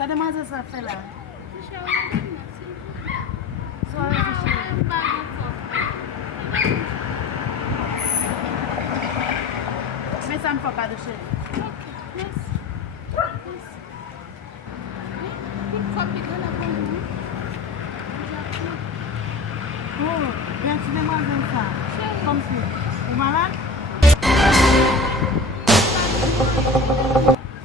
Sa demanze sa fe la? Touché au lendemain, s'il vous plaît. Soare touche. Non, pas encore. Men sa m fwa pa touche. Ok, merci. Merci. Une copie de la bonne. Oh, ben ti demanze sa. Chérie. Kom si. Ou malade?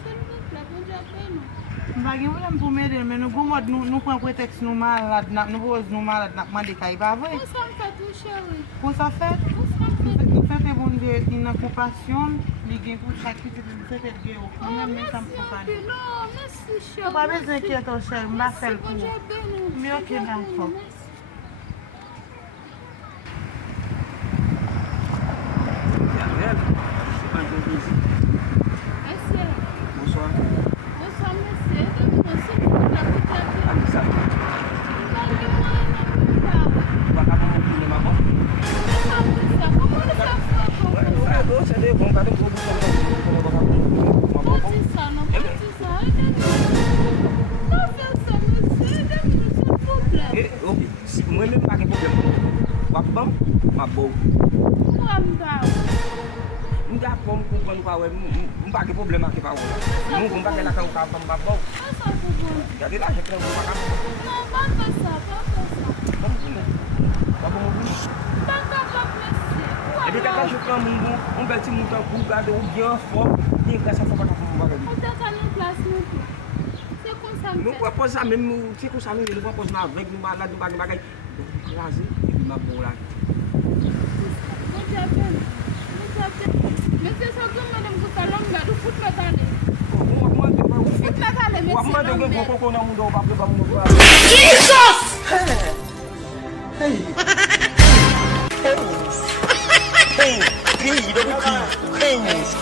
S'il vous plaît, bon Dieu, appelle-nous. Mba gen wèm pou mède, men nou gomod nou pren pretext nou malade, nou pose nou malade nak mande kay ba vwe. Où ça me fait tout, chérie? Pou sa fèt? Où ça me fait? Nou fète bon de in kompasyon, li gen pou chakite di fète gen ou. Oh, Mwen men merci sa m un fokane. peu. Non, merci, chérie. Ou pa bezè kieto chèr, mba fèl Bon pou. Dieu, appelle-nous. Mais ok, d'accord. Merci. Monsieur. Bonsoir. Bonsoir, monsieur. Aidez-moi, s'il vous plaît, vous appelez. Ami sa. Parlez-moi un peu là. Baka pou moun koune maman. Comment le faire Ouais, do, c'est des bons gars de gros Non, dis ça, non, pas dis ça. Aidez-nous. Non, fais ça, monsieur. Aidez-nous, s'il vous plaît. ok, si mwen men pa gen problem. Wap bam, ma bou. Pourquoi me parler? Mwen ka pom kompren pa wè, mwen pa gen problem ak pa wè. Mwen pa gen la ka ou ka bam ma bou. Pas ça pour vous. Gade la, jekre mwen pa ka. Non, pas faire ça, pas faire ça. Bam koune. Wap moun koune. Pas capable, monsieur. E de kaka jekre moun bon, mwen bel ti moun tan kou, gade ou bien fort, bien grâce à fort pa ka pou mwen bagay. On t'a qu'à nous place, nous tout. C'est comme ça, me Nou fait. propose sa men, nou ti kou sa men, nou propose nan avek, nou malade, nou bagay bagay. Nou krasi, e pi ma bou la. Bon Dieu, appelle. Bon Dieu, appelle. Monsieur, ça comme madame Goutalong, là, nous fout notre allée. Mwen de ba ou Fout notre allée, monsieur. Wap mwen de gen Lambert. koko nan moun do, wap le ba moun do. Hey, hey, hey,